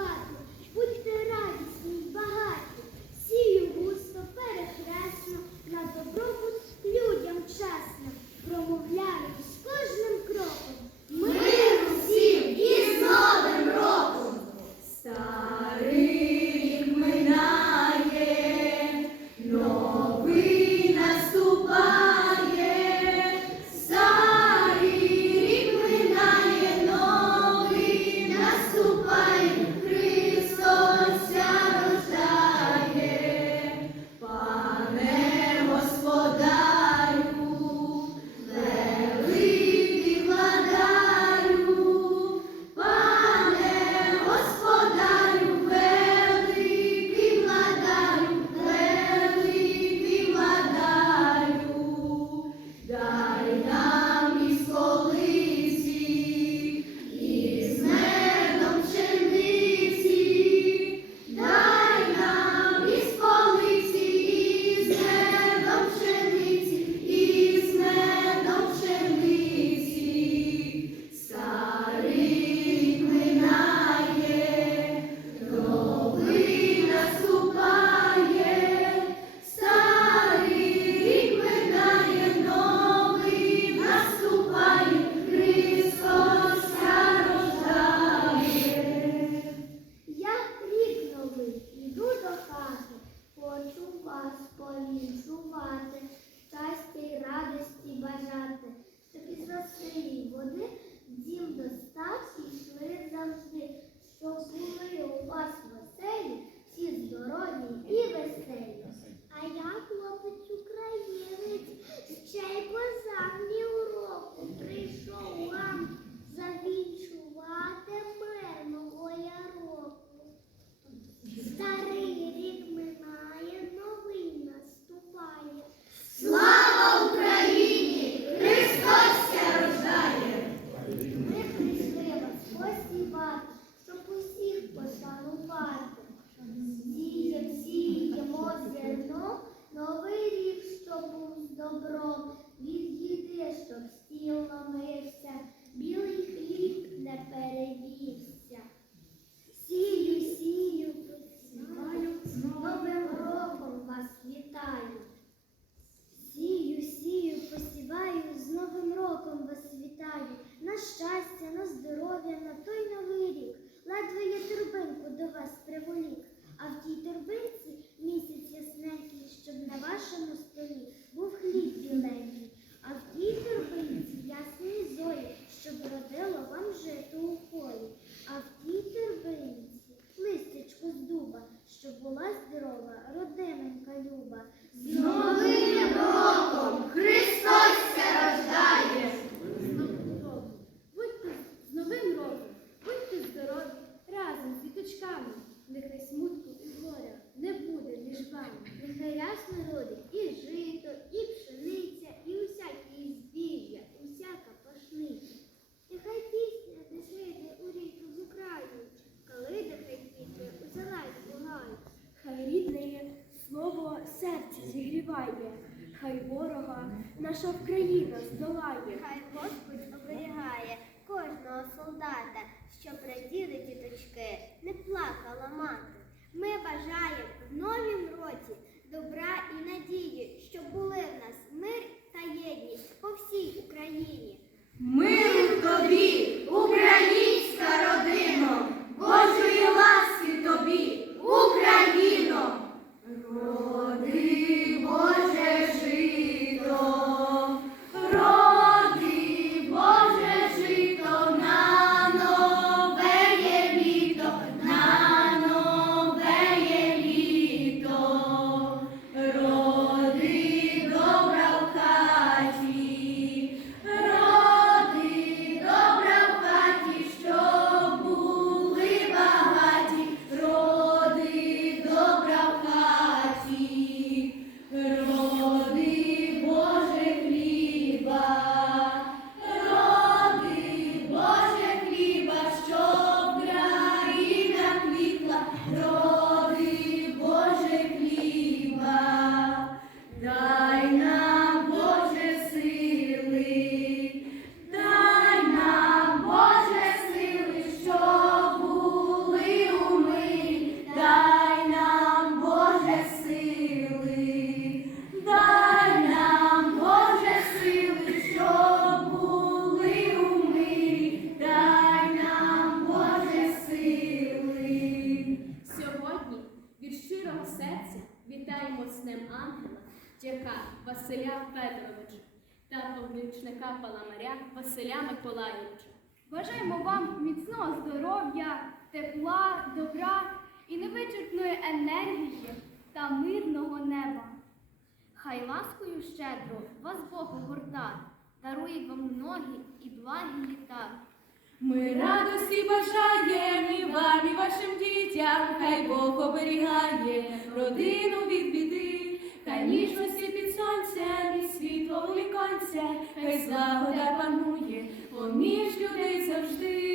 Bye. була здорова, родиненька люба. Знову наша Україна здолає. Хай Господь оберігає кожного солдата, що раділи діточки, не плакала мати. Ми бажаємо в новім році добра дяка Василя Федоровича та помічника Паламаря Василя Миколаївича. Бажаємо вам міцного здоров'я, тепла, добра і невичерпної енергії та мирного неба. Хай ласкою щедро вас Бог огорта, дарує вам ноги і благі літа. Ми радості бажаємо і вам, і вашим дітям, хай Бог оберігає родину від біди, хай ніжності під сонцем і світло у віконця, хай злагода панує поміж людей завжди.